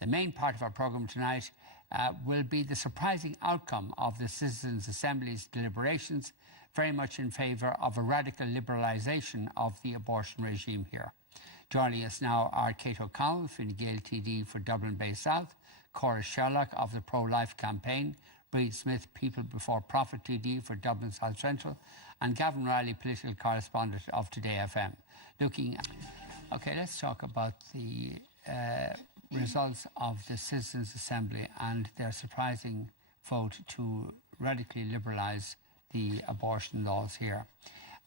The main part of our programme tonight will be the surprising outcome of the Citizens' Assembly's deliberations, very much in favour of a radical liberalisation of the abortion regime here. Joining us now are Kate O'Connell, Fine Gael TD for Dublin Bay South, Cora Sherlock of the Pro-Life Campaign, Breed Smith, People Before Profit TD for Dublin South Central, and Gavin Riley, political correspondent of Today FM. Okay, let's talk about the results of the Citizens' Assembly and their surprising vote to radically liberalise the abortion laws here.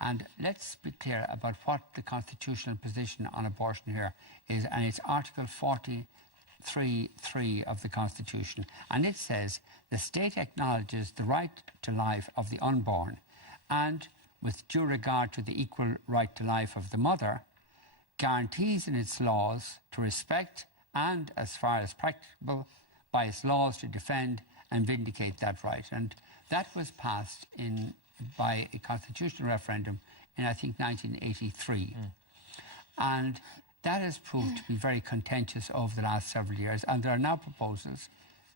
And let's be clear about what the constitutional position on abortion here is, and it's Article 43(3) of the Constitution. And it says, the state acknowledges the right to life of the unborn and, with due regard to the equal right to life of the mother, guarantees in its laws to respect and, as far as practicable, by its laws to defend and vindicate that right. And that was passed by a constitutional referendum in, I think, 1983. And that has proved to be very contentious over the last several years, and there are now proposals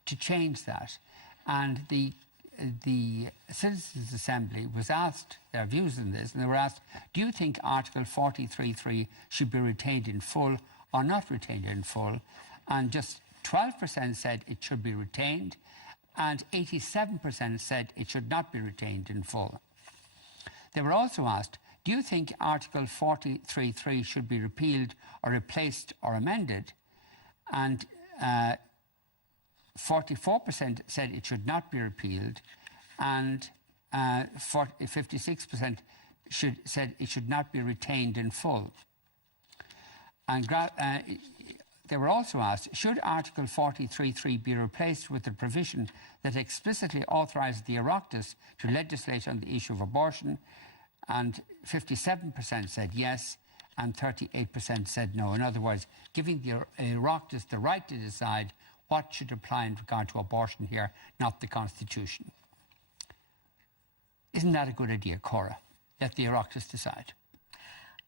to change that. And the Citizens' Assembly was asked their views on this, and they were asked, do you think Article 43(3) should be retained in full or not retained in full? And just 12% said it should be retained, and 87% said it should not be retained in full. They were also asked, do you think Article 43(3) should be repealed or replaced or amended? And 44% said it should not be repealed, and 56% said it should not be retained in full. And they were also asked, should Article 43(3) be replaced with the provision that explicitly authorises the Oireachtas to legislate on the issue of abortion? And 57% said yes, and 38% said no. In other words, giving the Oireachtas the right to decide what should apply in regard to abortion here, not the Constitution. Isn't that a good idea, Cora? Let the Oireachtas decide.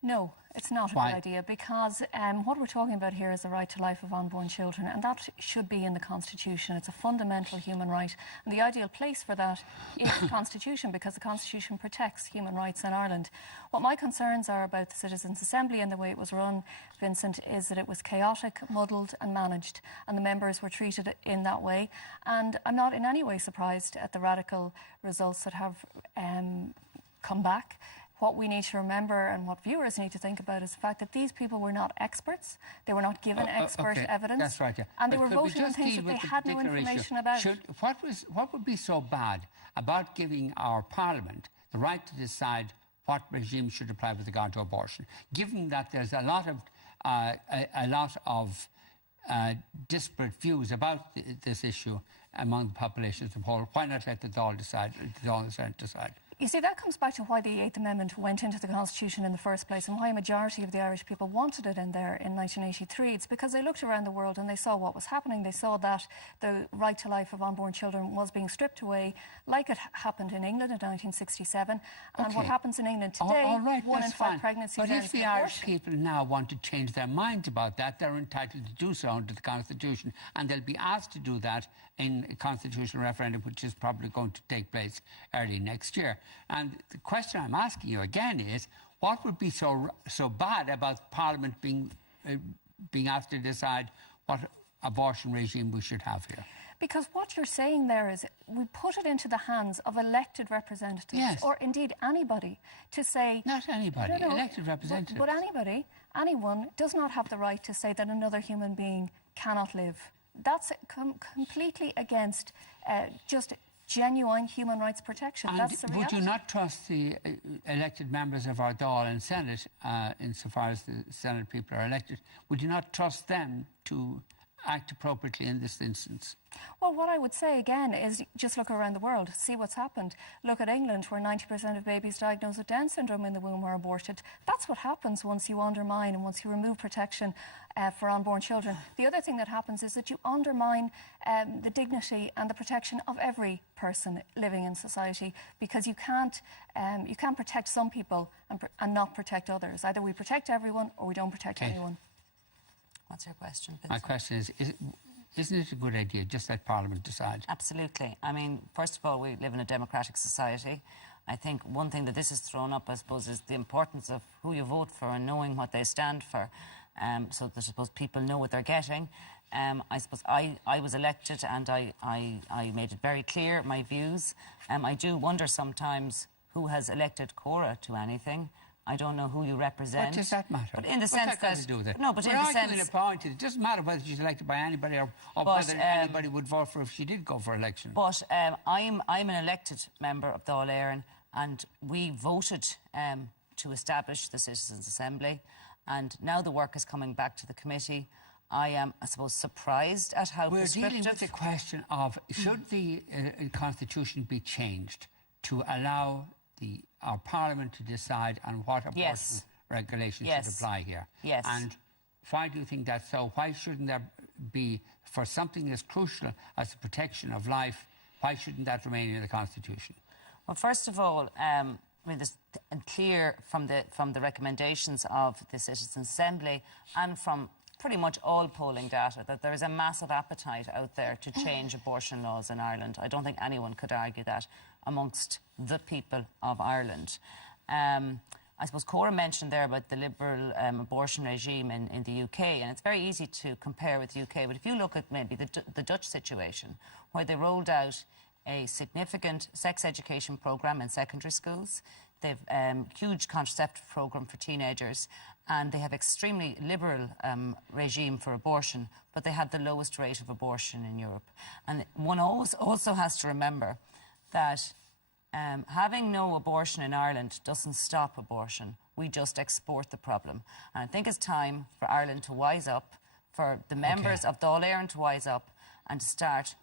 No, it's not a good idea, because what we're talking about here is the right to life of unborn children, and that should be in the Constitution. It's a fundamental human right, and the ideal place for that is the Constitution, because the Constitution protects human rights in Ireland. What my concerns are about the Citizens' Assembly and the way it was run, Vincent, is that it was chaotic, muddled and managed, and the members were treated in that way. And I'm not in any way surprised at the radical results that have come back. What we need to remember, and what viewers need to think about, is the fact that these people were not experts. They were not given expert evidence. That's right, yeah. And they were voting on things that they had no information about. What would be so bad about giving our Parliament the right to decide what regime should apply with regard to abortion, given that there's a lot of disparate views about this issue among the population as a whole? Why not let the Dáil decide? You see, that comes back to why the Eighth Amendment went into the Constitution in the first place, and why a majority of the Irish people wanted it in there in 1983. It's because they looked around the world and they saw what was happening. They saw that the right to life of unborn children was being stripped away, like it happened in England in 1967. And what happens in England today, 1 in 5 pregnancies. But if the Irish people now want to change their minds about that, they're entitled to do so under the Constitution, and they'll be asked to do that in a constitutional referendum, which is probably going to take place early next year. And the question I'm asking you again is, what would be so bad about Parliament being asked to decide what abortion regime we should have here? Because what you're saying there is, we put it into the hands of elected representatives, or indeed anybody, to say... Not anybody, elected representatives. But anybody, anyone, does not have the right to say that another human being cannot live. That's completely against just genuine human rights protection. And that's the reality. Would you not trust the elected members of our Dáil and Senate, insofar as the Senate people are elected, would you not trust them to act appropriately in this instance? Well, what I would say again is just look around the world, see what's happened. Look at England, where 90% of babies diagnosed with Down syndrome in the womb are aborted. That's what happens once you undermine and once you remove protection for unborn children. The other thing that happens is that you undermine the dignity and the protection of every person living in society, because you can't protect some people and not protect others. Either we protect everyone or we don't protect anyone. What's your question, Vincent? My question is Isn't it a good idea? Just let Parliament decide. Absolutely. I mean, first of all, we live in a democratic society. I think one thing that this has thrown up, I suppose, is the importance of who you vote for and knowing what they stand for, so that I suppose people know what they're getting. I suppose I was elected and I made it very clear, my views. I do wonder sometimes who has elected Cora to anything. I don't know who you represent. What does that matter? But in the What's sense that got to do with it? No, but we're in the arguing sense... appointed. It doesn't matter whether she's elected by anybody or whether anybody would vote for her if she did go for election. But I'm an elected member of Dáil Éireann, and we voted to establish the Citizens' Assembly, and now the work is coming back to the committee. I am, I suppose, surprised at how We're prescriptive... dealing with the question of should the Constitution be changed to allow our Parliament to decide on what abortion regulations should apply here. Yes. And why do you think that's so? Why shouldn't there be, for something as crucial as the protection of life, why shouldn't that remain in the Constitution? Well, first of all, I mean, it's clear from the recommendations of the Citizens' Assembly and from pretty much all polling data that there is a massive appetite out there to change abortion laws in Ireland. I don't think anyone could argue that amongst the people of Ireland. I suppose Cora mentioned there about the liberal abortion regime in the UK, and it's very easy to compare with the UK, but if you look at maybe the Dutch situation, where they rolled out a significant sex education programme in secondary schools, they've huge contraceptive programme for teenagers, and they have extremely liberal regime for abortion, but they have the lowest rate of abortion in Europe. And one also has to remember that having no abortion in Ireland doesn't stop abortion. We just export the problem. And I think it's time for Ireland to wise up, for the members of Dáil Éireann to wise up and to start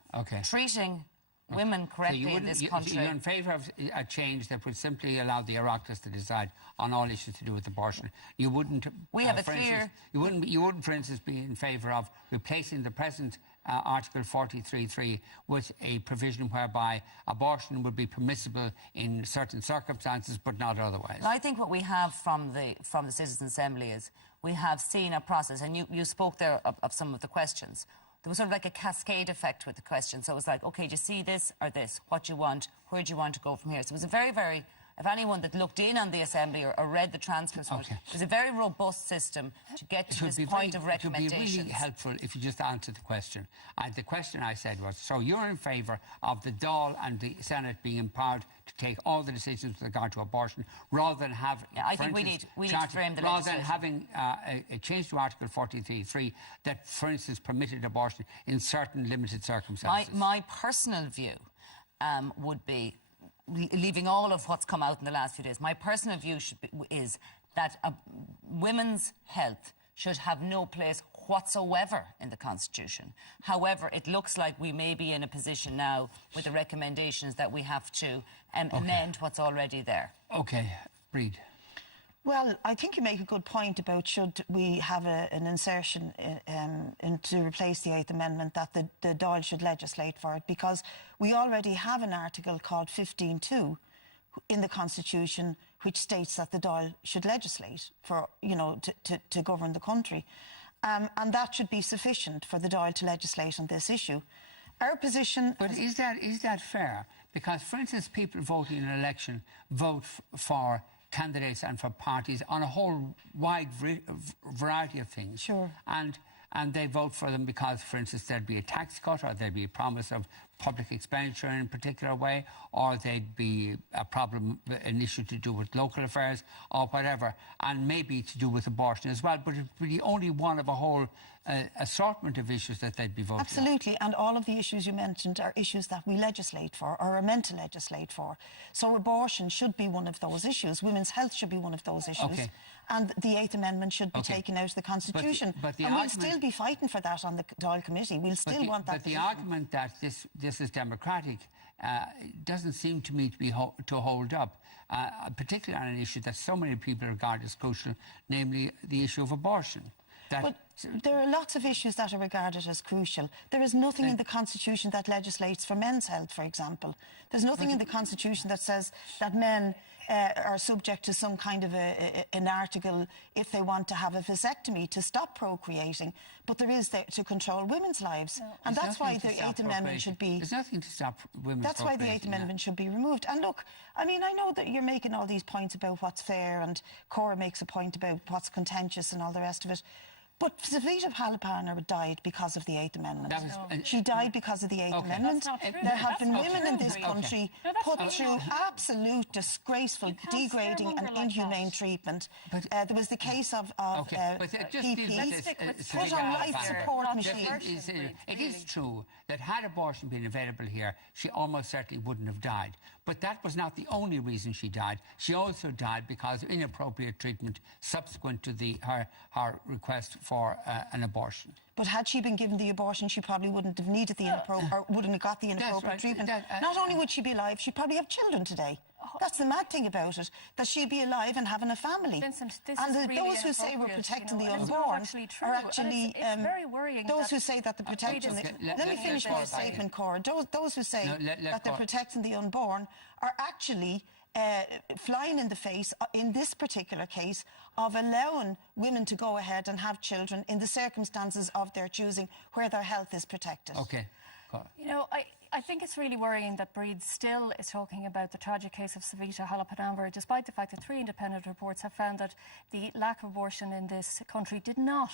treating women correctly in this country. You're in favour of a change that would simply allow the Oireachtas to decide on all issues to do with abortion. You wouldn't... We have a clear... You wouldn't, for instance, be in favour of replacing the present Article 43.3 with a provision whereby abortion would be permissible in certain circumstances but not otherwise. I think what we have from the Citizens' Assembly is we have seen a process, and you spoke there of some of the questions. There was sort of like a cascade effect with the questions. So it was like, OK, do you see this or this? What do you want? Where do you want to go from here? So it was a very, very... If anyone that looked in on the Assembly or read the transcripts, it was a very robust system to get to this point of recommendations. It would be really helpful if you just answered the question. The question I said was, so you're in favour of the Dáil and the Senate being empowered to take all the decisions with regard to abortion, rather than have... I think we need to frame the rather than having a change to Article 43.3 that, for instance, permitted abortion in certain limited circumstances. My personal view would be, leaving all of what's come out in the last few days, my personal view is that women's health should have no place whatsoever in the Constitution. However, it looks like we may be in a position now with the recommendations that we have to amend what's already there. OK. Breed. Well, I think you make a good point about should we have an insertion to replace the 8th Amendment that the Dáil should legislate for it, because we already have an article called 15.2 in the Constitution which states that the Dáil should legislate for, to govern the country. And that should be sufficient for the Dáil to legislate on this issue. Our position... But is that fair? Because, for instance, people voting in an election vote for candidates and for parties on a whole wide variety of things. Sure. And they vote for them because, for instance, there'd be a tax cut, or there'd be a promise of public expenditure in a particular way, or there'd be an issue to do with local affairs or whatever, and maybe to do with abortion as well. But it'd be only one of a whole assortment of issues that they'd be voting Absolutely, on. And all of the issues you mentioned are issues that we legislate for, or are meant to legislate for. So abortion should be one of those issues. Women's health should be one of those issues. Okay. And the 8th Amendment should be taken out of the Constitution. But and we'll still be fighting for that on the Dáil Committee. We'll still want that. But the argument that this is democratic doesn't seem to me to hold up, particularly on an issue that so many people regard as crucial, namely the issue of abortion. There are lots of issues that are regarded as crucial. There is nothing in the Constitution that legislates for men's health, for example. There's nothing in the Constitution that says that men are subject to some kind of an article if they want to have a vasectomy to stop procreating, but there is to control women's lives. No. And that's why the Eighth Amendment should be... There's nothing to stop women's That's why the Eighth Amendment should be removed. And look, I mean, I know that you're making all these points about what's fair, and Cora makes a point about what's contentious and all the rest of it. But Savita Halappanavar died because of the Eighth Amendment. She died because of the Eighth Amendment. There have been women in this country put through absolute disgraceful, degrading and inhumane treatment. There was the case of PP, put on life support machines. It is true that had abortion been available here, she almost certainly wouldn't have died. But that was not the only reason she died. She also died because of inappropriate treatment subsequent to her request for an abortion. But had she been given the abortion, she probably wouldn't have needed the wouldn't have got the inappropriate treatment. Not only would she be alive, she'd probably have children today. That's the mad thing about it, that she'd be alive and having a family. Vincent, those who say we're protecting the unborn are actually it's very worrying. Those who say that they're protecting let me finish my statement, Cora. Those who say that they're protecting the unborn are actually flying in the face, in this particular case, of allowing women to go ahead and have children in the circumstances of their choosing, where their health is protected. Okay. You know, I think it's really worrying that Breed still is talking about the tragic case of Savita Halappanavar, despite the fact that 3 independent reports have found that the lack of abortion in this country did not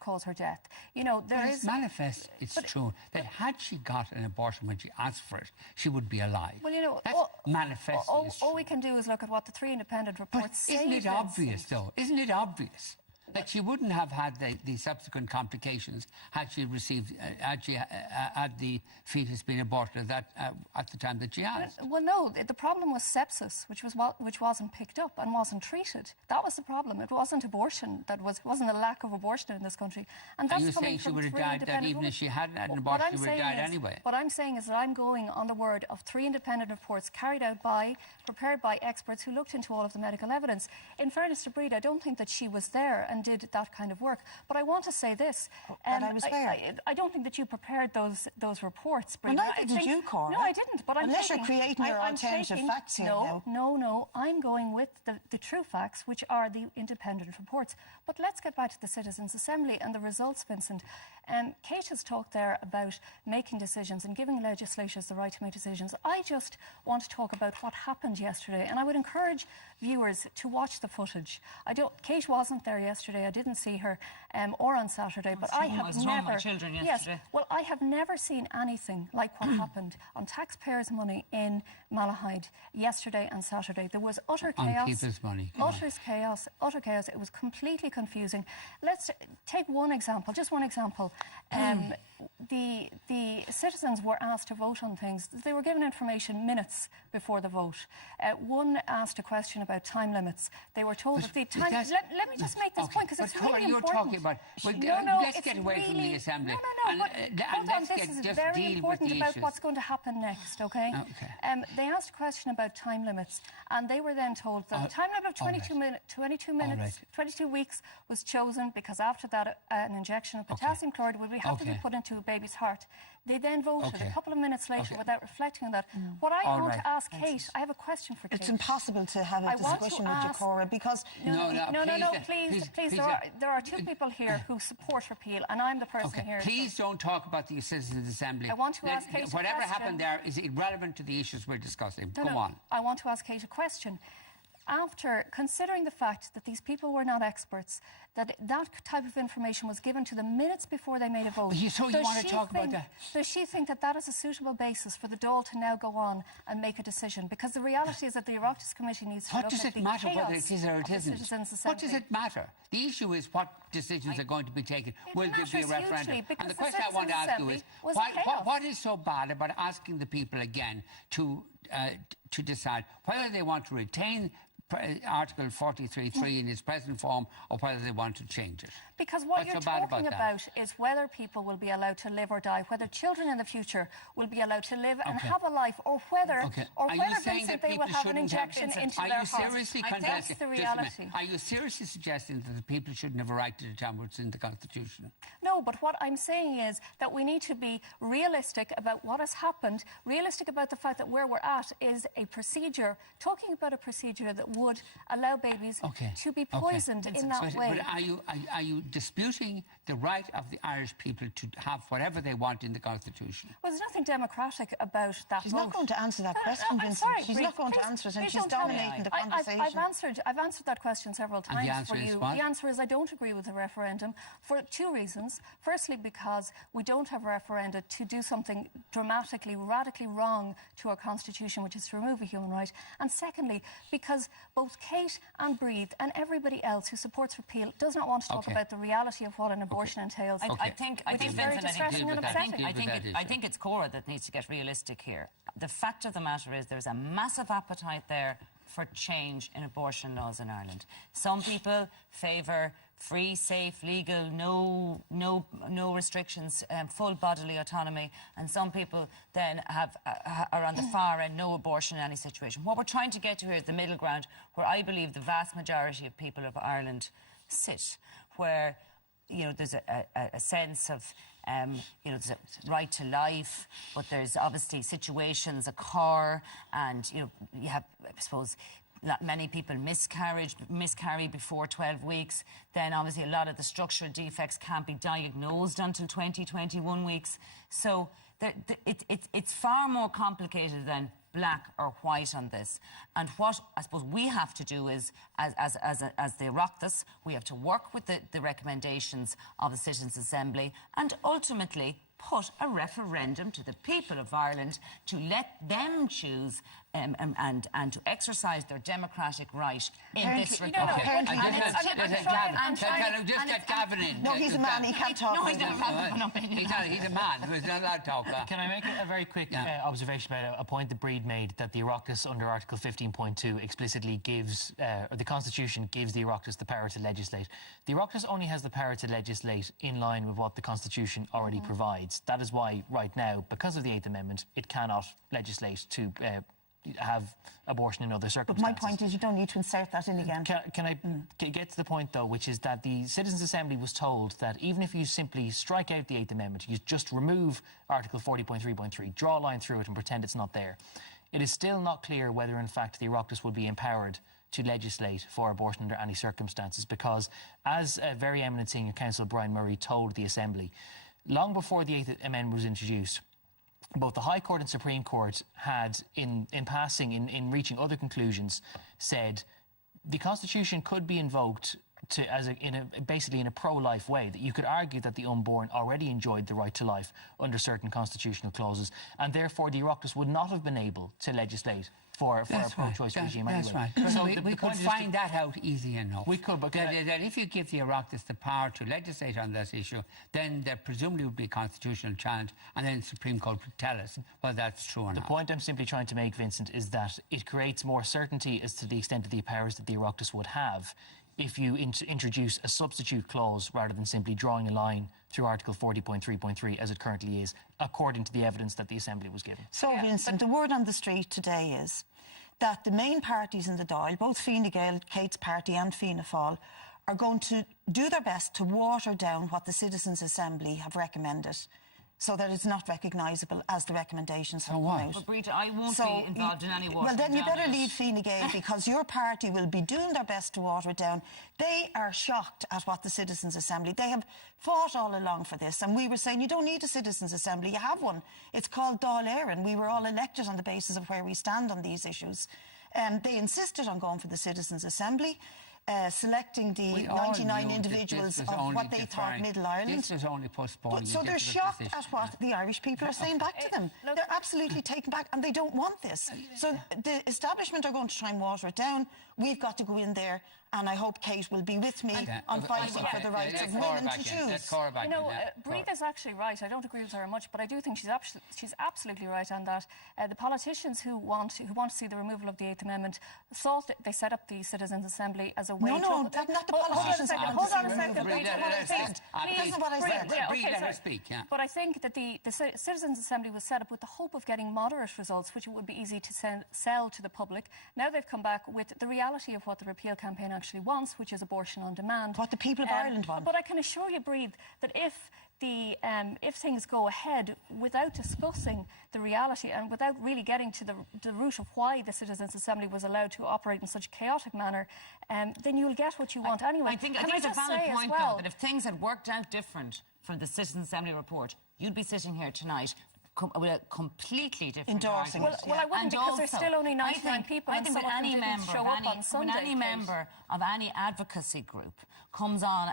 cause her death. You know, it's manifest. It's true that had she got an abortion when she asked for it, she would be alive. Well, you know, that's manifest. All we can do is look at what the 3 independent reports say. Isn't it obvious, though? Isn't it obvious that she wouldn't have had the subsequent complications had she received, had the fetus been aborted at the time that she had? Well, no. The problem was sepsis, which wasn't picked up and wasn't treated. That was the problem. It wasn't abortion. It wasn't a lack of abortion in this country. And that's you saying she would have died? That even if she hadn't had an abortion, she would have died anyway. What I'm saying is that I'm going on the word of 3 independent reports prepared by experts who looked into all of the medical evidence. In fairness to Breed, I don't think that she was there and did that kind of work. But I want to say this. I don't think that you prepared those reports, Breed. Well, neither did you, Cora. No, I didn't. But unless you're creating your alternative facts here now. No. I'm going with the true facts, which are the independent reports. But let's get back to the Citizens' Assembly and the results, Vincent. Kate has talked there about making decisions and giving legislators the right to make decisions. I just want to talk about what happened yesterday, and I would encourage viewers to watch the footage. Kate wasn't there yesterday. I didn't see her, or on Saturday. But I have never. My children yesterday. Yes, well, I have never seen anything like what happened on taxpayers' money in Malahide yesterday and Saturday. There was utter chaos. On people's money. Utter chaos. It was completely confusing. Let's take one example. Just one example. The citizens were asked to vote on things. They were given information minutes before the vote. One asked a question about time limits. They were told that the time... Let me just make this point, because it's really important. You're talking about... let's get away from the Assembly. But this is very important about what's going to happen next, OK? They asked a question about time limits, and they were then told that the time limit of 22 weeks was chosen because after that an injection of potassium chloride would have to be put into a baby's heart. They then voted a couple of minutes later without reflecting on that. What I want to ask Kate, I have a question for Kate. It's impossible to have a discussion with you, Cora, because... No, please. There are 2 people here who support repeal, and I'm the person here. Please don't talk about the Citizens' Assembly. I want to ask Kate whatever happened there is irrelevant to the issues we're discussing. Go on. I want to ask Kate a question. After considering the fact that these people were not experts, that type of information was given to them minutes before they made a vote. So you want to talk about that? Does she think that is a suitable basis for the Dáil to now go on and make a decision? Because the reality is that the Oireachtas Committee needs to look at the chaos. What does it matter whether it is or it isn't? What does it matter? The issue is what decisions are going to be taken. Will there be a referendum? And the question I want to ask you is, what is so bad about asking the people again to decide whether they want to retain Article 43.3 in its present form, or whether they want to change it. Because what What's you're so bad talking about about is whether people will be allowed to live or die, whether children in the future will be allowed to live and have a life, or whether, Vincent, they will have an injection into their heart. That's the reality. Are you seriously suggesting that the people shouldn't have a right to determine what's in the Constitution? No, but what I'm saying is that we need to be realistic about what has happened, realistic about the fact that where we're at is a procedure, talking about a procedure that would allow babies to be poisoned in that way. But are you disputing the right of the Irish people to have whatever they want in the Constitution? Well, there's nothing democratic about that. She's not going to answer that question, Vincent. Sorry, she's not going to answer it, and she's dominating the conversation. I've answered that question several times for you. The answer is I don't agree with the referendum for two reasons. Firstly, because we don't have a referendum to do something dramatically, radically wrong to our Constitution, which is to remove a human right. And secondly, because both Kate and Breathe and everybody else who supports repeal does not want to talk about the reality of what an abortion entails. I think very distressing and upsetting. I think it's Cora that needs to get realistic here. The fact of the matter is there's a massive appetite there for change in abortion laws in Ireland. Some people favour free, safe, legal, no restrictions, full bodily autonomy, and some people then are on the far end, no abortion in any situation. What we're trying to get to here is the middle ground, where I believe the vast majority of people of Ireland sit, where there's a sense of there's a right to life, but there's obviously situations occur, and you have, I suppose, many people miscarry before 12 weeks. Then obviously a lot of the structural defects can't be diagnosed until 20-21 weeks. So it's far more complicated than black or white on this. And what I suppose we have to do is, as the Oireachtas, we have to work with the recommendations of the Citizens' Assembly and ultimately put a referendum to the people of Ireland to let them choose and to exercise their democratic right in this regard. Just get Gavin in. No, he's a man, he can't talk. No, he's not He's a man who's not allowed to talk. Can I make a very quick observation about a point that Breed made, that the Oireachtas under Article 15.2 explicitly gives, or the Constitution gives the Oireachtas the power to legislate. The Oireachtas only has the power to legislate in line with what the Constitution already provides. That is why, right now, because of the 8th Amendment, it cannot legislate to have abortion in other circumstances. But my point is you don't need to insert that in again. Can I get to the point, though, which is that the Citizens' Assembly was told that even if you simply strike out the 8th Amendment, you just remove Article 40.3.3, draw a line through it and pretend it's not there, it is still not clear whether, in fact, the Oireachtas will be empowered to legislate for abortion under any circumstances, because, as a very eminent senior counsel, Brian Murray, told the Assembly, long before the 8th Amendment was introduced, both the High Court and Supreme Court had, in passing, in reaching other conclusions, said the Constitution could be invoked basically in a pro-life way, that you could argue that the unborn already enjoyed the right to life under certain constitutional clauses, and therefore the Oireachtas would not have been able to legislate for a pro-choice regime anyway. That's right. So we could find that out easy enough. We could, but that if you give the Oireachtas the power to legislate on this issue, then there presumably would be a constitutional challenge, and then the Supreme Court would tell us whether that's true or not. The point I'm simply trying to make, Vincent, is that it creates more certainty as to the extent of the powers that the Oireachtas would have if you introduce a substitute clause rather than simply drawing a line through Article 40.3.3 as it currently is, according to the evidence that the Assembly was given. So, Vincent, the word on the street today is that the main parties in the Dáil, both Fine Gael, Kate's party and Fianna Fáil, are going to do their best to water down what the Citizens' Assembly have recommended, so that it's not recognisable as the recommendations have come out. But Brita, I won't be involved in any water. Well, then you better leave Fine Gael, because your party will be doing their best to water it down. They are shocked at what the Citizens' Assembly... They have fought all along for this, and we were saying, you don't need a Citizens' Assembly, you have one. It's called Dáil Éireann. We were all elected on the basis of where we stand on these issues. They insisted on going for the Citizens' Assembly. Selecting the 99 individuals of what they thought Middle Ireland. This was only postponed. So they're shocked at what the Irish people are saying back to them. They're absolutely taken back, and they don't want this. So the establishment are going to try and water it down. We've got to go in there and I hope Kate will be with me on fighting for the rights of women to choose. You know, Breed is actually right. I don't agree with her much, but I do think she's absolutely right on that. The politicians who want to see the removal of the Eighth Amendment thought that they set up the Citizens' Assembly as a way to... No, not the politicians. Hold on a second. Please, what I said. Let her speak, yeah. But I think that the Citizens' Assembly was set up with the hope of getting moderate results, which it would be easy to sell to the public. Now they've come back with the reality of what the repeal campaign actually wants, which is abortion on demand. What the people of Ireland want. But I can assure you, Breed, that if things go ahead without discussing the reality and without really getting to the root of why the Citizens' Assembly was allowed to operate in such a chaotic manner, then you'll get what you want anyway. I think it's a valid point, though, that if things had worked out different for the Citizens' Assembly report, you'd be sitting here tonight with a completely different endorsing argument. Well, I wouldn't, because there's still only 99 people I think and some of them didn't show up on Sunday. When any member of any advocacy group comes on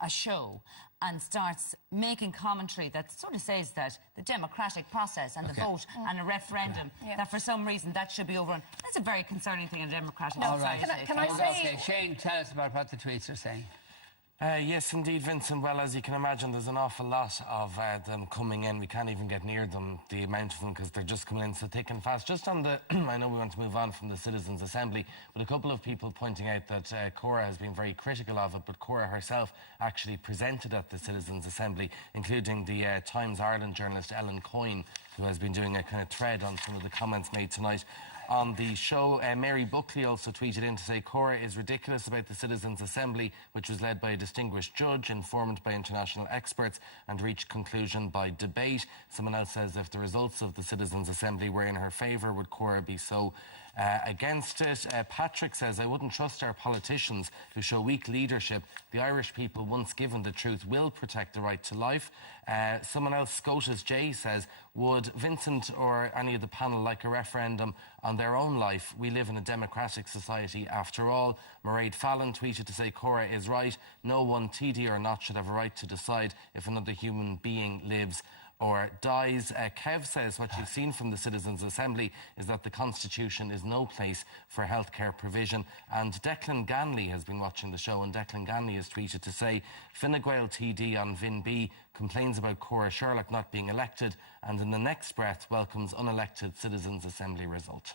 a show and starts making commentary that sort of says that the democratic process and the vote and a referendum, that for some reason that should be overrun, that's a very concerning thing in a democratic society. Can I say... Okay, Shane, tell us about what the tweets are saying. Yes, indeed, Vincent. Well, as you can imagine, there's an awful lot of them coming in. We can't even get near them, the amount of them, because they're just coming in so thick and fast. Just on the... I know we want to move on from the Citizens' Assembly, but a couple of people pointing out that Cora has been very critical of it, but Cora herself actually presented at the Citizens' Assembly, including the Times Ireland journalist Ellen Coyne, who has been doing a kind of thread on some of the comments made tonight on the show. Mary Buckley also tweeted in to say Cora is ridiculous about the Citizens' Assembly, which was led by a distinguished judge, informed by international experts, and reached conclusion by debate. Someone else says if the results of the Citizens' Assembly were in her favour, would Cora be so against it? Patrick says, I wouldn't trust our politicians who show weak leadership. The Irish people, once given the truth, will protect the right to life. Someone else, Scotus J, says, would Vincent or any of the panel like a referendum on their own life? We live in a democratic society after all. Mairead Fallon tweeted to say Cora is right. No one, TD or not, should have a right to decide if another human being lives or dies. Kev says what you've seen from the Citizens' Assembly is that the Constitution is no place for healthcare provision. And Declan Ganley has been watching the show, and Declan Ganley has tweeted to say Fine Gael TD on Vin B complains about Cora Sherlock not being elected, and in the next breath welcomes unelected Citizens' Assembly result.